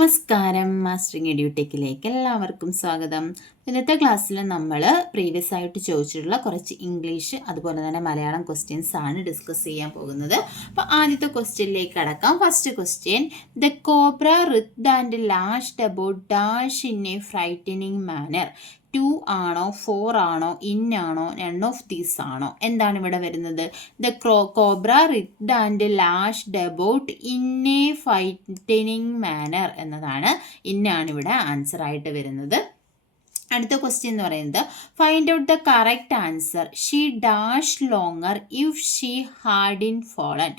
നമസ്കാരം, മാസ്റ്ററിങ് എഡ്യൂടെക്കിലേക്ക് എല്ലാവർക്കും സ്വാഗതം. ഇന്നത്തെ ക്ലാസ്സിൽ നമ്മൾ പ്രീവിയസ് ആയിട്ട് ചോദിച്ചിട്ടുള്ള കുറച്ച് ഇംഗ്ലീഷ് അതുപോലെ തന്നെ മലയാളം ക്വസ്റ്റ്യൻസ് ആണ് ഡിസ്കസ് ചെയ്യാൻ പോകുന്നത്. അപ്പോൾ ആദ്യത്തെ ക്വസ്റ്റ്യനിലേക്ക് കടക്കാം. First question, the cobra writhed and lashed about dash in a frightening manner. 2 ആണോ, 4 ആണോ, ഇൻ ആണോ, നൺ ഓഫ് ദീസ് ആണോ? എന്താണ് ഇവിടെ വരുന്നത്? The cobra writhed and lashed about in a frightening manner എന്നതാണ്. ഇന്നാണ് ഇവിടെ ആൻസർ ആയിട്ട് വരുന്നത്. അടുത്ത ക്വസ്റ്റ്യൻ എന്ന് പറയുന്നത്, find out the correct answer. She dash longer if she hadn't fallen.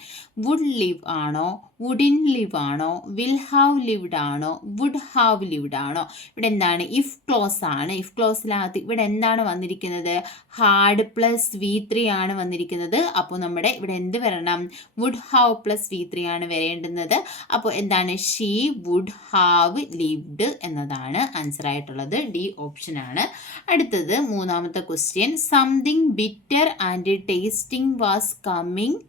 Would live ആണോ, വുഡിൻ ലിവ് ആണോ, വിൽ ഹാവ് ലിവ്ഡ് ആണോ, വുഡ് ഹാവ് ലിവ്ഡ് ആണോ? ഇവിടെ എന്താണ്? ഇഫ് ക്ലോസ് ആണ്. ഇഫ് ക്ലോസിനകത്ത് ഇവിടെ എന്താണ് വന്നിരിക്കുന്നത്? ഹാഡ് പ്ലസ് V3 ആണ് വന്നിരിക്കുന്നത്. അപ്പോൾ നമ്മുടെ ഇവിടെ എന്ത് വരണം? വുഡ് ഹാവ് പ്ലസ് V3 ആണ് വരേണ്ടുന്നത്. അപ്പോൾ എന്താണ്? ഷീ വുഡ് ഹാവ് ലിവ്ഡ് എന്നതാണ് ആൻസർ ആയിട്ടുള്ളത്. ഡി ഓപ്ഷൻ ആണ്. അടുത്തത് മൂന്നാമത്തെ question, something bitter and tasting was coming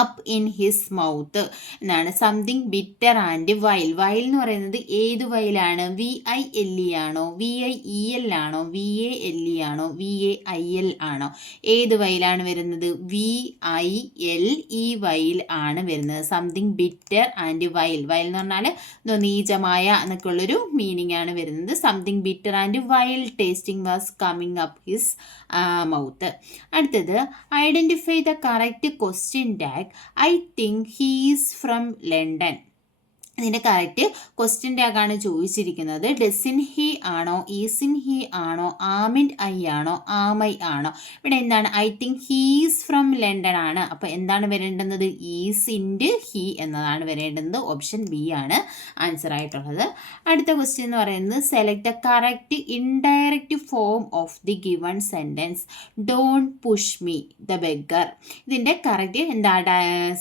up in his mouth എന്നാണ്. Something bitter and vile. Vile എന്ന് പറയുന്നത് ഏത് വൈലാണ്? VILE ആണോ, VIEL ആണോ, VALE ആണോ, VAIL ആണോ? ഏത് വൈലാണ് വരുന്നത്? VILE വൈൽ ആണ് വരുന്നത്. Something bitter and vile. Vile എന്ന് പറഞ്ഞാൽ നീചമായ എന്നൊക്കെ ഉള്ളൊരു മീനിങ് ആണ് വരുന്നത്. Something bitter and vile tasting was coming up his mouth. അടുത്തത്, identify the correct question tag. I think he is from London. ഇതിൻ്റെ കറക്റ്റ് ക്വസ്റ്റ്യൻ ടാഗാണ് ചോദിച്ചിരിക്കുന്നത്. ഡെസിൻ ഹി ആണോ, ഈസിൻ ഹി ആണോ, ആമിൻ ഐ ആണോ, ആമൈ ആണോ? ഇവിടെ എന്താണ്? I think he's from London ആണ്. അപ്പോൾ എന്താണ് വരേണ്ടുന്നത്? ഈസ് ഇൻഡ് ഹി എന്നതാണ് വരേണ്ടുന്നത്. ഓപ്ഷൻ ബി ആണ് ആൻസർ ആയിട്ടുള്ളത്. അടുത്ത ക്വസ്റ്റ്യൻ എന്ന് പറയുന്നത്, select the correct indirect form of the given sentence. Don't push me the beggar. ഇതിൻ്റെ കറക്റ്റ് എന്താ?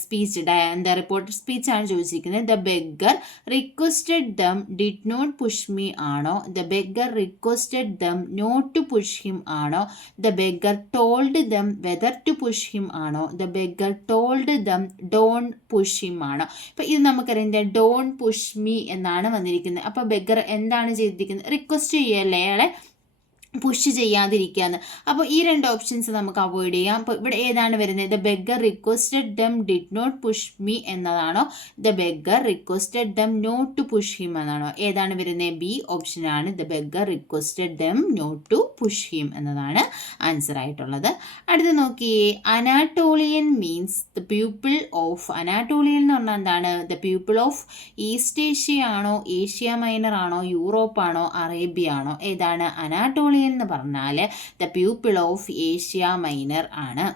സ്പീച്ച് എന്താ? റിപ്പോർട്ടഡ് സ്പീച്ചാണ് ചോദിച്ചിരിക്കുന്നത്. The beggar requested them did not push me ആണോ? the beggar requested them not to push him ആണോ? the beggar told them whether to push him ആണോ? the beggar told them don't push him ആണോ? അപ്പോൾ ഇത് നമുക്കറിയാം don't push me എന്നാണ് വന്നിരിക്കുന്നത്. അപ്പോൾ ബെഗർ എന്താണ് ചെയ്തിരിക്കുന്നത്? റിക്വസ്റ്റ് ചെയ്യല്ലേ അയാളെ പുഷ് ചെയ്യാതിരിക്കുകയെന്ന്. അപ്പോൾ ഈ രണ്ട് ഓപ്ഷൻസ് നമുക്ക് അവോയ്ഡ് ചെയ്യാം. അപ്പോൾ ഇവിടെ ഏതാണ് വരുന്നത്? The beggar requested them did not push me എന്നതാണോ? The beggar requested them not to push him എന്നാണോ? ഏതാണ് വരുന്നത്? ബി ഓപ്ഷനാണ്. The beggar requested them not to push him എന്നതാണ് ആൻസർ ആയിട്ടുള്ളത്. അടുത്ത് നോക്കിയേ, Anatolian means the people of. Anatolian എന്ന് പറഞ്ഞാൽ എന്താണ്? The people of East Asia ആണോ, ഏഷ്യ മൈനർ ആണോ, യൂറോപ്പ് ആണോ, അറേബ്യ ആണോ? ഏതാണ്? അനാട്ടോളിയൻ എന്ന് പറഞ്ഞാൽ the people of Asia minor ആണ്.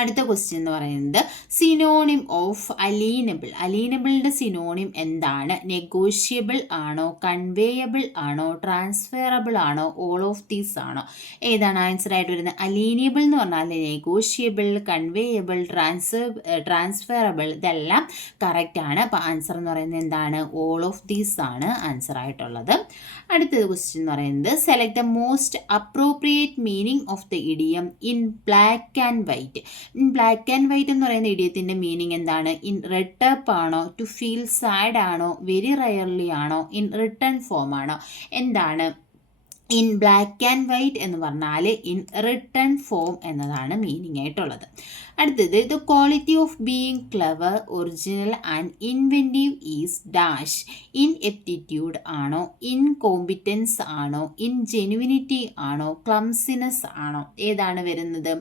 അടുത്ത ക്വസ്റ്റ്യൻ എന്ന് പറയുന്നത്, സിനോണിം ഓഫ് അലീനബിൾ. അലീനബിളിൻ്റെ സിനോണിം എന്താണ്? നെഗോഷ്യബിൾ ആണോ, കൺവേയബിൾ ആണോ, ട്രാൻസ്ഫെറബിൾ ആണോ, ഓൾ ഓഫ് ദീസ് ആണോ? ഏതാണ് ആൻസർ ആയിട്ട് വരുന്നത്? അലീനബിൾ എന്ന് പറഞ്ഞാൽ നെഗോഷ്യബിൾ, കൺവേയബിൾ, ട്രാൻസ്ഫെറബിൾ ഇതെല്ലാം കറക്റ്റ് ആണ്. അപ്പോൾ ആൻസർ എന്ന് പറയുന്നത് എന്താണ്? ഓൾ ഓഫ് ദീസ് ആണ് ആൻസർ ആയിട്ടുള്ളത്. അടുത്തത് ക്വസ്റ്റ്യൻ എന്ന് പറയുന്നത്, select the most appropriate meaning of the idiom in black and white. In black and white എന്ന് പറയുന്ന ഇഡിയത്തിൻ്റെ മീനിങ് എന്താണ്? ഇൻ റെഡ് അപ്പ് ആണോ, ടു ഫീൽ സാഡ് ആണോ, വെരി റയർലി ആണോ, ഇൻ റിട്ടേൺ ഫോം ആണോ? എന്താണ് ഇൻ ബ്ലാക്ക് ആൻഡ് വൈറ്റ് എന്ന് പറഞ്ഞാൽ ഇൻ റിട്ടേൺ ഫോം എന്നതാണ് മീനിങ് ആയിട്ടുള്ളത്. അടുത്തത്, the quality of being clever, original and inventive is dash. Ineptitude ആണോ, ഇൻ കോമ്പിറ്റൻസ് ആണോ, ഇൻ ജെനുവിനിറ്റി ആണോ, ക്ലംസിനെസ് ആണോ? ഏതാണ് വരുന്നത്?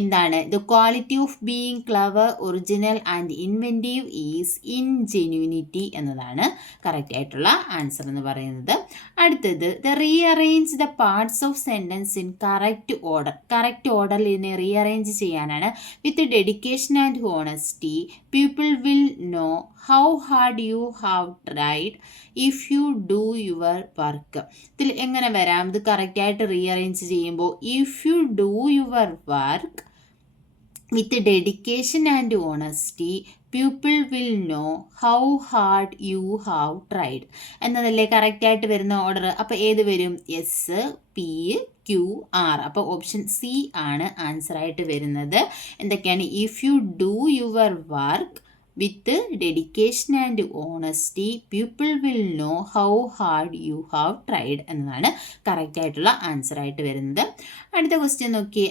എന്താണ്? The quality of being clever, original and inventive is ingenuity എന്നതാണ് കറക്റ്റ് ആയിട്ടുള്ള ആൻസർ എന്ന് പറയുന്നത്. അടുത്തത്, the rearrange the parts of sentence in correct order. Correct ഓർഡറിൽ ഇതിനെ റീഅറേഞ്ച് ചെയ്യാനാണ്. With dedication and honesty, people will know how hard you have tried if you do your work. ഇതിൽ എങ്ങനെ വരാം? ഇത് കറക്റ്റായിട്ട് റീഅറേഞ്ച് ചെയ്യുമ്പോൾ, if you do your work with dedication and honesty, people will know how hard you have tried എന്നതല്ലേ കറക്റ്റായിട്ട് വരുന്ന order. അപ്പോൾ ഏത് വരും? S, P, Q, R. അപ്പോൾ ഓപ്ഷൻ സി ആണ് ആൻസർ ആയിട്ട് വരുന്നത്. എന്തൊക്കെയാണ്? If you do your work with dedication and honesty people will know how hard you have tried എന്നതാണ് കറക്റ്റ് ആയിട്ടുള്ള ആൻസർ ആയിട്ട് വരുന്നത്. അടുത്ത ക്വസ്റ്റ്യൻ നോക്കിയേ.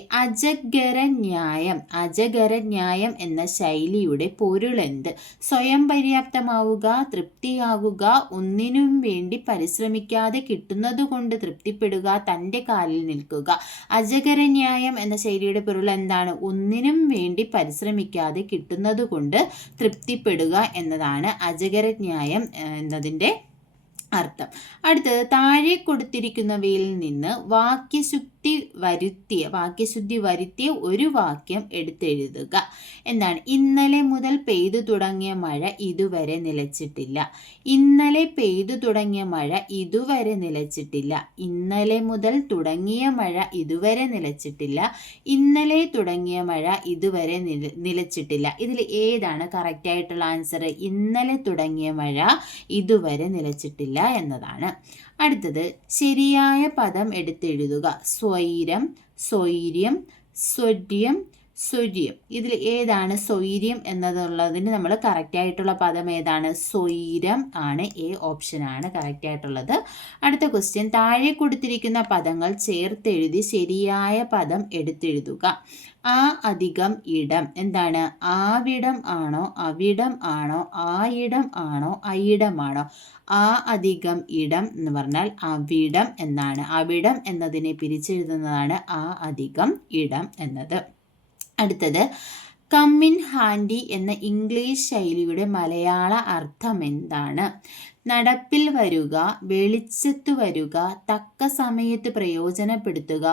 അജഗരന്യായം എന്ന ശൈലിയുടെ പൊരുളെന്ത്? സ്വയം പര്യാപ്തമാവുക, തൃപ്തിയാകുക, ഒന്നിനും വേണ്ടി പരിശ്രമിക്കാതെ കിട്ടുന്നത് കൊണ്ട് തൃപ്തിപ്പെടുക, തൻ്റെ കാലിൽ നിൽക്കുക. അജഗരന്യായം എന്ന ശൈലിയുടെ പൊരുൾ എന്താണ്? ഒന്നിനും വേണ്ടി പരിശ്രമിക്കാതെ കിട്ടുന്നത് കൊണ്ട് തൃപ്തിപ്പെടുക എന്നതാണ് അജഗരന്യായം എന്നതിൻ്റെ അർത്ഥം. അടുത്തത് താഴെ കൊടുത്തിരിക്കുന്നവയിൽ നിന്ന് വാക്യശുദ്ധി വരുത്തിയ ഒരു വാക്യം എടുത്തെഴുതുക. എന്താണ്? ഇന്നലെ മുതൽ പെയ്തു തുടങ്ങിയ മഴ ഇതുവരെ നിലച്ചിട്ടില്ല. ഇന്നലെ പെയ്തു തുടങ്ങിയ മഴ ഇതുവരെ നിലച്ചിട്ടില്ല. ഇന്നലെ മുതൽ തുടങ്ങിയ മഴ ഇതുവരെ നിലച്ചിട്ടില്ല. ഇന്നലെ തുടങ്ങിയ മഴ ഇതുവരെ നിലച്ചിട്ടില്ല. ഇതിൽ ഏതാണ് കറക്റ്റ് ആയിട്ടുള്ള ആൻസർ? ഇന്നലെ തുടങ്ങിയ മഴ ഇതുവരെ നിലച്ചിട്ടില്ല എന്നതാണ്. അടുത്തത് ശരിയായ പദം എടുത്തെഴുതുക. സ്വൈരം, സ്വൈര്യം, സ്വര്യം, സ്വര്യം. ഇതിൽ ഏതാണ് സ്വൈര്യം എന്നതുള്ളതിന് നമ്മൾ കറക്റ്റ് ആയിട്ടുള്ള പദം ഏതാണ്? സ്വൈരം ആണ്. എ ഓപ്ഷൻ ആണ് കറക്റ്റ് ആയിട്ടുള്ളത്. അടുത്ത ക്വസ്റ്റ്യൻ. താഴെ കൊടുത്തിരിക്കുന്ന പദങ്ങൾ ചേർത്തെഴുതി ശരിയായ പദം എടുത്തെഴുതുക. ആ അധികം ഇടം എന്താണ്? ആവിടം ആണോ, അവിടം ആണോ, ആയിടം ആണോ, അയിടമാണോ? ആ അധികം ഇടം എന്ന് പറഞ്ഞാൽ അവിടം എന്നാണ്. അവിടം എന്നതിനെ പിരിച്ചെഴുതുന്നതാണ് ആ അധികം ഇടം എന്നത്. അടുത്തത് കം ഇൻ ഹാൻഡി എന്ന ഇംഗ്ലീഷ് ശൈലിയുടെ മലയാള അർത്ഥം എന്താണ്? നടപ്പിൽ വരുക, വെളിച്ചത്തു വരുക, തക്ക സമയത്ത് പ്രയോജനപ്പെടുത്തുക,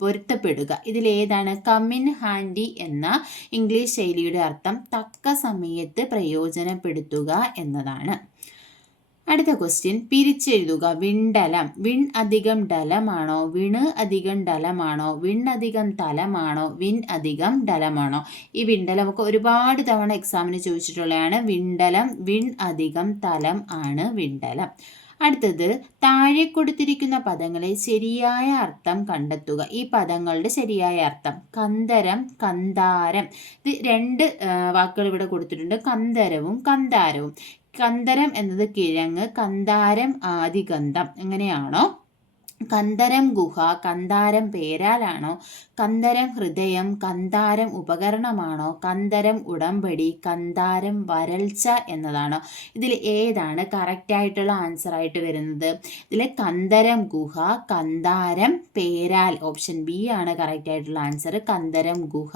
പൊരുത്തപ്പെടുക. ഇതിലേതാണ്? കം ഇൻ ഹാൻഡി എന്ന ഇംഗ്ലീഷ് ശൈലിയുടെ അർത്ഥം തക്ക സമയത്ത് പ്രയോജനപ്പെടുത്തുക എന്നതാണ്. അടുത്ത ക്വസ്റ്റ്യൻ. പിരിച്ചെഴുതുക. വിണ്ടലം. വിൺ അധികം ഡലമാണോ, വിണ് അധികം ഡലമാണോ, വിൺ അധികം തലമാണോ, വിൻ അധികം ഡലമാണോ? ഈ വിണ്ടലം ഒക്കെ ഒരുപാട് തവണ എക്സാമിന് ചോദിച്ചിട്ടുള്ളതാണ്. വിണ്ടലം, വിൺ അധികം തലം ആണ് വിണ്ടലം. അടുത്തത് താഴെ കൊടുത്തിരിക്കുന്ന പദങ്ങളെ ശരിയായ അർത്ഥം കണ്ടെത്തുക. ഈ പദങ്ങളുടെ ശരിയായ അർത്ഥം. കന്ദരം, കന്താരം. ഇത് രണ്ട് വാക്കുകൾ ഇവിടെ കൊടുത്തിട്ടുണ്ട്. കന്ദരവും കന്താരവും. കന്ദരം എന്നത് കിഴങ്ങ്, കന്താരം ആദിഗന്ധം. എങ്ങനെയാണോ? കന്ദരം ഗുഹ, കന്താരം പേരാലാണോ? കന്ദരം ഹൃദയം, കന്താരം ഉപകരണമാണോ? കന്ദരം ഉടമ്പടി, കന്താരം വരൾച്ച എന്നതാണോ? ഇതിൽ ഏതാണ് കറക്റ്റ് ആയിട്ടുള്ള ആൻസർ ആയിട്ട് വരുന്നത്? ഇതിൽ കന്ദരം ഗുഹ, കന്താരം പേരാൽ. ഓപ്ഷൻ ബി ആണ് കറക്റ്റ് ആയിട്ടുള്ള ആൻസർ. കന്ദരം ഗുഹ,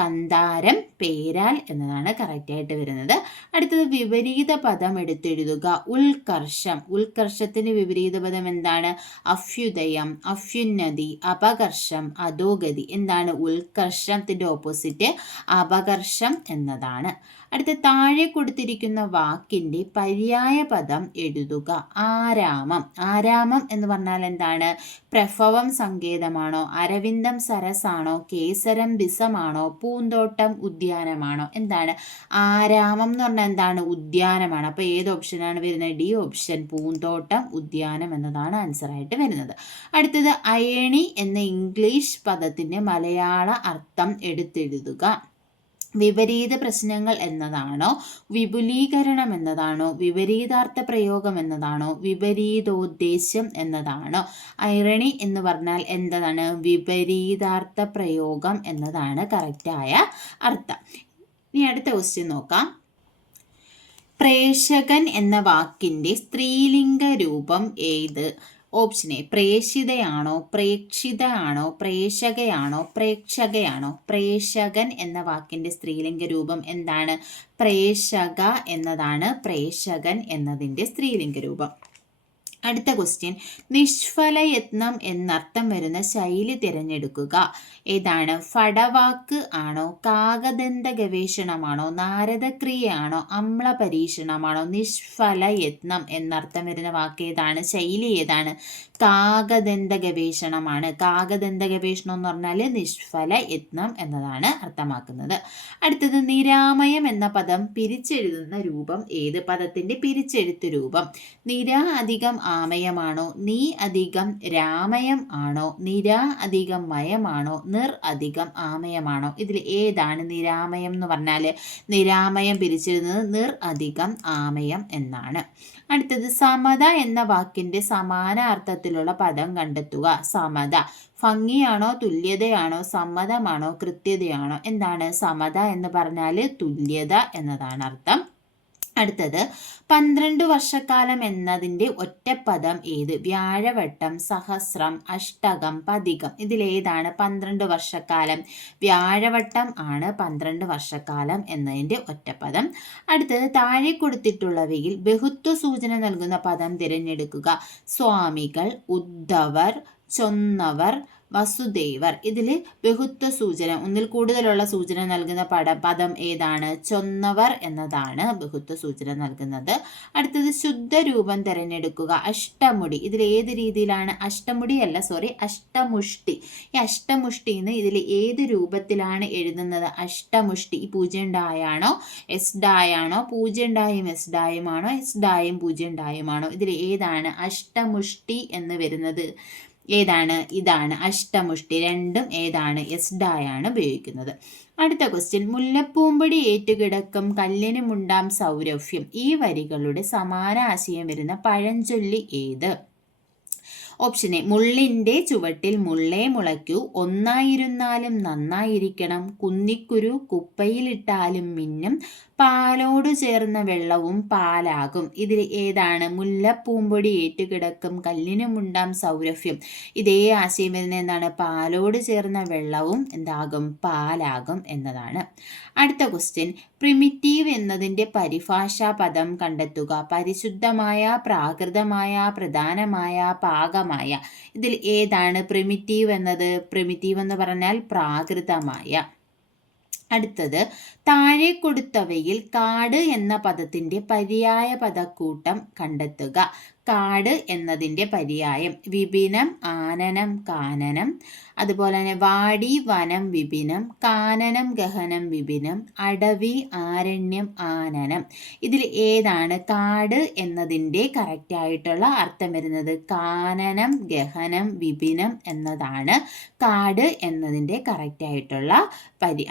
കന്താരം പേരാൽ എന്നതാണ് കറക്റ്റ് ആയിട്ട് വരുന്നത്. അടുത്തത് വിപരീത പദം എടുത്തെഴുതുക. ഉത്കർഷം. ഉത്കർഷത്തിന് വിപരീത പദം എന്താണ്? അഭ്യുദയം, അഭ്യുന്നതി, അപകർഷം, അധോഗതി. എന്താണ്? ഉത്കർഷത്തിന്റെ ഓപ്പോസിറ്റ് അപകർഷം എന്നതാണ്. അടുത്ത താഴെ കൊടുത്തിരിക്കുന്ന വാക്കിന്റെ പര്യായ പദം എഴുതുക. ആരാമം. ആരാമം എന്ന് പറഞ്ഞാൽ എന്താണ്? പ്രഭവം സങ്കേതമാണോ, അരവിന്ദം സരസാണോ, കേസരം ബിസമാണോ, പൂന്തോട്ടം ഉദ്യാനമാണോ? എന്താണ്? ആരാമം എന്ന് പറഞ്ഞാൽ എന്താണ്? ഉദ്യാനമാണ്. അപ്പോൾ ഏത് ഓപ്ഷനാണ് വരുന്നത്? ഡി ഓപ്ഷൻ, പൂന്തോട്ടം ഉദ്യാനം എന്നതാണ് ആൻസർ ആയിട്ട് വരുന്നത്. അടുത്തത് അയണി എന്ന ഇംഗ്ലീഷ് പദത്തിന്റെ മലയാള അർത്ഥം എടുത്തെഴുതുക. വിപരീത പ്രശ്നങ്ങൾ എന്നതാണോ, വിപുലീകരണം എന്നതാണോ, വിപരീതാർത്ഥ പ്രയോഗം എന്നതാണോ, വിപരീതോദ്ദേശ്യം എന്നതാണോ? ഐറണി എന്ന് പറഞ്ഞാൽ എന്താണ്? വിപരീതാർത്ഥ പ്രയോഗം എന്നതാണ് കറക്റ്റായ അർത്ഥം. ഇനി അടുത്ത ക്വസ്റ്റ്യൻ നോക്കാം. പ്രേക്ഷകൻ എന്ന വാക്കിന്റെ സ്ത്രീലിംഗ രൂപം ഏത്? ഓപ്ഷൻ എ പ്രേഷിതയാണോ, പ്രേക്ഷിത ആണോ, പ്രേക്ഷകയാണോ, പ്രേക്ഷകയാണോ? പ്രേക്ഷകൻ എന്ന വാക്കിന്റെ സ്ത്രീലിംഗ രൂപം എന്താണ്? പ്രേക്ഷക എന്നതാണ് പ്രേക്ഷകൻ എന്നതിൻ്റെ സ്ത്രീലിംഗ രൂപം. അടുത്ത ക്വസ്റ്റ്യൻ. നിഷ്ഫലയത്നം എന്നർത്ഥം വരുന്ന ശൈലി തിരഞ്ഞെടുക്കുക. ഏതാണ്? ഫടവാക്ക് ആണോ, കാകദന്ത ഗവേഷണമാണോ, നാരദക്രിയയാണോ, അമ്ല പരീക്ഷണമാണോ? നിഷ്ഫലയത്നം എന്നർത്ഥം വരുന്ന വാക്ക് ഏതാണ്? ശൈലി ഏതാണ്? കാകദന്ത ഗവേഷണമാണ്. കാകദന്ത ഗവേഷണം എന്ന് പറഞ്ഞാൽ നിഷ്ഫല യത്നം എന്നതാണ് അർത്ഥമാക്കുന്നത്. അടുത്തത് നിരാമയം എന്ന പദം പിരിച്ചെഴുതുന്ന രൂപം ഏത്? പദത്തിന്റെ പിരിച്ചെഴുത്ത് രൂപം. നിര അധികം ആമയമാണോ, നീ അധികം രാമയം ആണോ, നിര അധികം മയമാണോ, നിർ അധികം ആമയമാണോ? ഇതിൽ ഏതാണ് നിരാമയം എന്ന് പറഞ്ഞാൽ നിരാമയം പിരിച്ചിരുന്നത് നിർ അധികം ആമയം എന്നാണ്. അടുത്തത് സമത എന്ന വാക്കിന്റെ സമാന അർത്ഥത്തിലുള്ള പദം കണ്ടെത്തുക. സമത ഭംഗിയാണോ, തുല്യതയാണോ, സമ്മതമാണോ, കൃത്യതയാണോ? എന്താണ് സമത എന്ന് പറഞ്ഞാൽ തുല്യത എന്നതാണ് അർത്ഥം. അടുത്തത് 12 വർഷക്കാലം എന്നതിൻ്റെ ഒറ്റപ്പദം ഏത്? വ്യാഴവട്ടം, സഹസ്രം, അഷ്ടകം, പതികം. ഇതിലേതാണ് 12 വർഷക്കാലം? വ്യാഴവട്ടം ആണ് 12 വർഷക്കാലം എന്നതിൻ്റെ ഒറ്റപ്പദം. അടുത്തത് താഴെ കൊടുത്തിട്ടുള്ളവയിൽ ബഹുത്വ സൂചന നൽകുന്ന പദം തിരഞ്ഞെടുക്കുക. സ്വാമികൾ, ഉദ്ധവർ, ചൊന്നവർ, വസുദേവർ. ഇതിൽ ബഹുത്വ സൂചന, ഒന്നിൽ കൂടുതലുള്ള സൂചന നൽകുന്ന പദം ഏതാണ്? ചൊന്നവർ എന്നതാണ് ബഹുത്വ സൂചന നൽകുന്നത്. അടുത്തത് ശുദ്ധരൂപം തിരഞ്ഞെടുക്കുക. അഷ്ടമുടി. ഇതിൽ ഏത് രീതിയിലാണ്? അഷ്ടമുഷ്ടി. ഈ അഷ്ടമുഷ്ടിന്ന് ഇതിൽ ഏത് രൂപത്തിലാണ് എഴുതുന്നത്? അഷ്ടമുഷ്ടി. ഈ പൂജ്യം ഡായാണോ, എസ് ഡായാണോ, പൂജ്യം ഡായും എസ് ഡായുമാണോ, എസ് ഡായും പൂജ്യം ഡായുമാണോ? ഇതിൽ ഏതാണ് അഷ്ടമുഷ്ടി എന്ന് വരുന്നത്? ഏതാണ്? ഇതാണ് അഷ്ടമുഷ്ടി. രണ്ടും ഏതാണ്? എസ് ഡായാണ് ഉപയോഗിക്കുന്നത്. അടുത്ത ക്വസ്റ്റ്യൻ, മുല്ലപ്പൂമ്പൊടി ഏറ്റുകിടക്കും കല്ലിനുമുണ്ടാം സൗരഭ്യം. ഈ വരികളുടെ സമാന ആശയം വരുന്ന പഴഞ്ചൊല്ലി ഏത്? ഓപ്ഷൻ എ, മുള്ളിൻ്റെ ചുവട്ടിൽ മുള്ളേ മുളയ്ക്കൂ, ഒന്നായിരുന്നാലും നന്നായിരിക്കണം, കുന്നിക്കുരു കുപ്പയിലിട്ടാലും മിന്നും, പാലോട് ചേർന്ന വെള്ളവും പാലാകും. ഇതിൽ ഏതാണ്? മുല്ലപ്പൂമ്പൊടി ഏറ്റുകിടക്കും കല്ലിനുമുണ്ടാം സൗരഭ്യം. ഇതേ ആശയം വരുന്ന എന്താണ്? പാലോട് ചേർന്ന വെള്ളവും എന്താകും? പാലാകും എന്നതാണ്. അടുത്ത ക്വസ്റ്റ്യൻ, പ്രിമിറ്റീവ് എന്നതിൻ്റെ പരിഭാഷാ പദം കണ്ടെത്തുക. പരിശുദ്ധമായ, പ്രാകൃതമായ, പ്രധാനമായ, പാകമായ. ഇതിൽ ഏതാണ് പ്രിമിറ്റീവ് എന്നത്? പ്രിമിറ്റീവ് എന്ന് പറഞ്ഞാൽ പ്രാകൃതമായ. അടുത്തത്, താഴെ കൊടുത്തവയിൽ കാട് എന്ന പദത്തിൻ്റെ പര്യായ പദക്കൂട്ടം കണ്ടെത്തുക. കാട് എന്നതിൻ്റെ പര്യായം വിപിനം, ആനനം, കാനനം. അതുപോലെ തന്നെ വാടി, വനം, വിപിനം, കാനനം, ഗഹനം, വിപിനം, അടവി, ആരണ്യം, ആനനം. ഇതിൽ ഏതാണ് കാട് എന്നതിൻ്റെ കറക്റ്റായിട്ടുള്ള അർത്ഥം വരുന്നത്? കാനനം, ഗഹനം, വിപിനം എന്നതാണ് കാട് എന്നതിൻ്റെ കറക്റ്റായിട്ടുള്ള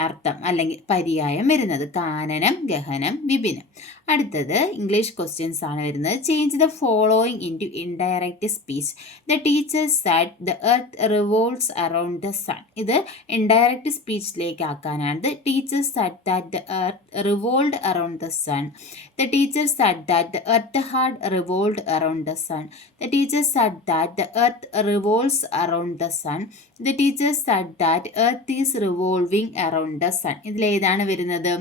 അർത്ഥം അല്ലെങ്കിൽ പര്യായം വരുന്നത്. കാനനം, ഗഹനം, വിപിനം. അടുത്തത് ഇംഗ്ലീഷ് ക്വസ്റ്റ്യൻസ് ആണ് വരുന്നത്. Change the following into indirect speech. The teacher said the earth revolves around the sun. ഇത് ഇൻഡയറക്റ്റ് സ്പീച്ചിലേക്ക് ആക്കാനാണ്. The teacher said that the earth revolved around the sun. The teacher said that the earth had revolved around the sun. The teacher said that the earth revolves around the sun. The teacher said that earth is revolving around the sun. ഇതിലേതാണ് വരുന്നത്?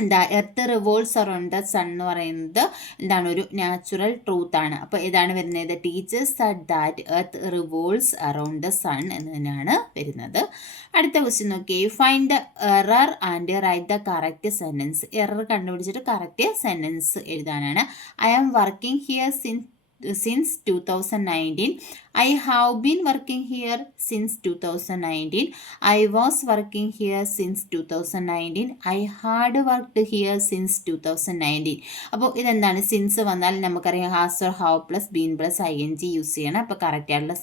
എന്താ? Earth revolves around the sun എന്ന് പറയുന്നത് എന്താണ്? ഒരു natural truth ആണ്. അപ്പോൾ ഏതാണ് വരുന്നത്? Teacher said that earth revolves around the sun എന്ന് തന്നെയാണ് വരുന്നത്. അടുത്ത ക്വസ്റ്റ്യൻ നോക്കി, find the error and write the correct sentence. Error കണ്ടുപിടിച്ചിട്ട് കറക്റ്റ് സെൻറ്റൻസ് എഴുതാനാണ്. I am working here since 2019. I have been working here since 2019. I was working here since 2019. I had worked here since 2019. അപ്പോൾ ഇതെന്താണ്? Since വന്നാൽ നമുക്കറിയാം has or have plus been plus ing use ചെയ്യണം. അപ്പോൾ correct ആയിട്ടുള്ള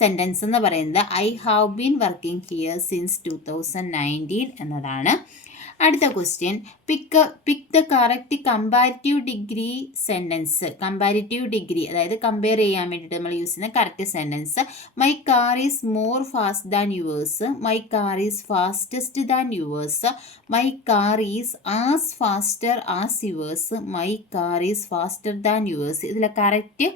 sentence എന്ന് പറയുന്നത് I have been working here since 2019 എന്നതാണ്. അടുത്ത question, pick the correct comparative degree sentence. Comparative degree അതായത് കമ്പയർ ചെയ്യാൻ വേണ്ടിയിട്ട് നമ്മൾ യൂസ് ചെയ്യുന്ന correct sentence. My car is more fast than yours. My car is fastest than yours. My car is as faster as yours. My car is faster than yours. ഇതിലെ correct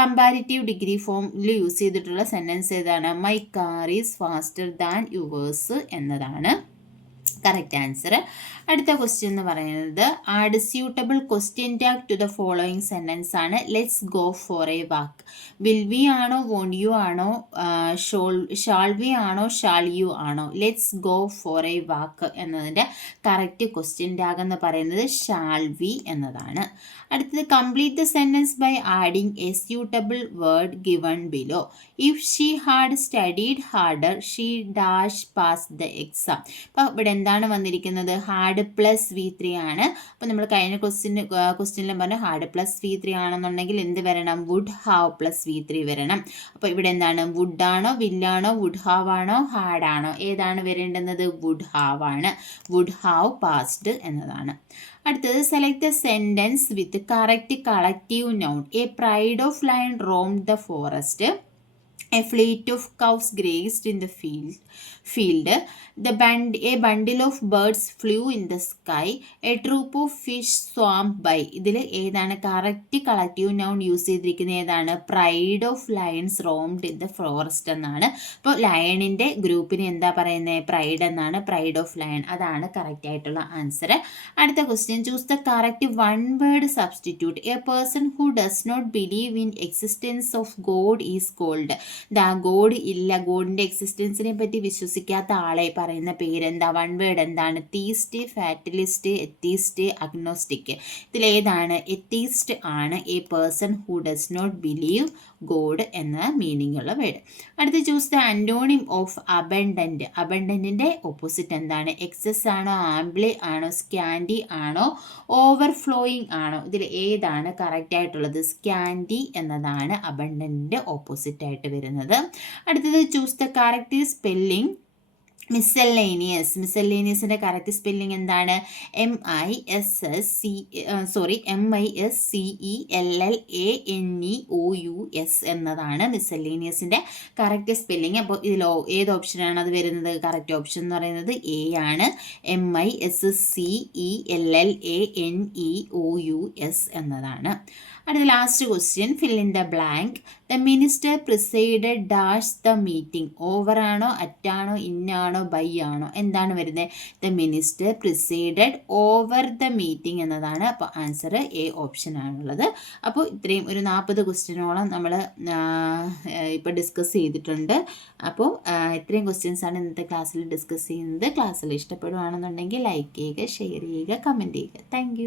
comparative degree ഫോമിൽ use ചെയ്തിട്ടുള്ള sentence ഏതാണ്? My car is faster than yours എന്നതാണ് correct answer. അടുത്ത question എന്ന് പറയുന്നത് add suitable question tag to the following sentence ആണ്. Let's go for a walk. Will we ആണോ, വോണ്ട് യു ആണോ, ഷാൾ വി ആണോ, ഷാൾ യു ആണോ? Let's go for a walk എന്നതിൻ്റെ കറക്റ്റ് ക്വസ്റ്റ്യൻ ടാഗ് എന്ന് പറയുന്നത് ഷാൾ വി എന്നതാണ്. അടുത്തത് complete the sentence by adding a suitable word given below. If she had studied harder she dash pass the exam. അപ്പോൾ ഇവിടെ എന്താണ് എന്താണ് വന്നിരിക്കുന്നത്? ഹാർഡ് പ്ലസ് V3 ആണ്. അപ്പോൾ നമ്മൾ കഴിഞ്ഞ ക്വസ്റ്റ്യനിലും പറഞ്ഞു ഹാർഡ് പ്ലസ് V3 ആണെന്നുണ്ടെങ്കിൽ എന്ത് വരണം? വുഡ് ഹാവ് പ്ലസ് V3 വരണം. അപ്പോൾ ഇവിടെ എന്താണ്? വുഡ് ആണോ, വില്ലാണോ, വുഡ് ഹാവ് ആണോ, ഹാഡ് ആണോ? ഏതാണ് വരേണ്ടുന്നത്? വുഡ് ഹാവ് ആണ്. വുഡ് ഹാവ് പാസ്ഡ് എന്നതാണ്. അടുത്തത് select the sentence with correct collective noun. A pride of lion roamed the forest. A fleet of cows grazed in the field. A bundle of birds flew in the sky. A troop of fish swam by. ഇതിൽ ഏതാണ് correct collective noun use ചെയ്തിരിക്കുന്നത്? ഏതാണ്? Pride of lions roamed in the forest എന്നാണ്. അപ്പോൾ ലയണിൻ്റെ ഗ്രൂപ്പിന് എന്താ പറയുന്നത്? പ്രൈഡ് എന്നാണ്. പ്രൈഡ് ഓഫ് ലയൺ, അതാണ് കറക്റ്റ് ആയിട്ടുള്ള ആൻസർ. അടുത്ത question, choose the correct one word substitute. A person who does not believe in existence of God is called. God ഇല്ല, ഗോഡിൻ്റെ എക്സിസ്റ്റൻസിനെ പറ്റി വിശ്വസിക്കാത്ത ആളെ പറയുന്ന പേരെന്താ? വൺ വേർഡ് എന്താണ്? Theist, fatalist, atheist, agnostic. ഇതിലേതാണ്? എത്തീസ്റ്റ് ആണ്. A person who does not believe God എന്ന മീനിങ് ഉള്ള വേർഡ്. അടുത്ത് choose the antonym of abundant. അബൻഡൻറ്റിൻ്റെ ഓപ്പോസിറ്റ് എന്താണ്? എക്സസ് ആണോ, ആംബ്ലി ആണോ, സ്കാൻഡി ആണോ, ഓവർഫ്ലോയിങ് ആണോ? ഇതിൽ ഏതാണ് കറക്റ്റ് ആയിട്ടുള്ളത്? സ്കാൻഡി എന്നതാണ് അബൻഡൻറ്റിൻ്റെ ഓപ്പോസിറ്റ് ആയിട്ട് വരുന്നത്. അടുത്തത് ചൂസ് ദ കറക്റ്റ് സ്പെല്ലിംഗ് മിസെല്ലേനിയസിൻ്റെ കറക്റ്റ് സ്പെല്ലിംഗ് എന്താണ്? MISCELLANEOUS എന്നതാണ് മിസെല്ലേനിയസിൻ്റെ കറക്റ്റ് സ്പെല്ലിംഗ്. അപ്പോൾ ഇതിൽ ഏത് ഓപ്ഷനാണ് അത് വരുന്നത്? കറക്റ്റ് ഓപ്ഷൻ എന്ന് പറയുന്നത് എ ആണ്. MISCELLANEOUS എന്നതാണ്. അടുത്ത last question, fill in the blank. The minister presided dash the meeting. Over ആണോ, അറ്റാണോ, ഇന്നാണോ, ബൈ ആണോ? എന്താണ് വരുന്നത്? The minister presided over the meeting എന്നതാണ്. അപ്പോൾ ആൻസർ എ ഓപ്ഷൻ ആണുള്ളത്. അപ്പോൾ ഇത്രയും ഒരു 40 ക്വസ്റ്റ്യനോളം നമ്മൾ ഇപ്പോൾ ഡിസ്കസ് ചെയ്തിട്ടുണ്ട്. അപ്പോൾ ഇത്രയും ക്വസ്റ്റ്യൻസാണ് ഇന്നത്തെ ക്ലാസ്സിൽ ഡിസ്കസ് ചെയ്യുന്നത്. ക്ലാസ്സിൽ ഇഷ്ടപ്പെടുകയാണെന്നുണ്ടെങ്കിൽ ലൈക്ക് ചെയ്യുക, ഷെയർ ചെയ്യുക, കമൻറ്റ് ചെയ്യുക. താങ്ക്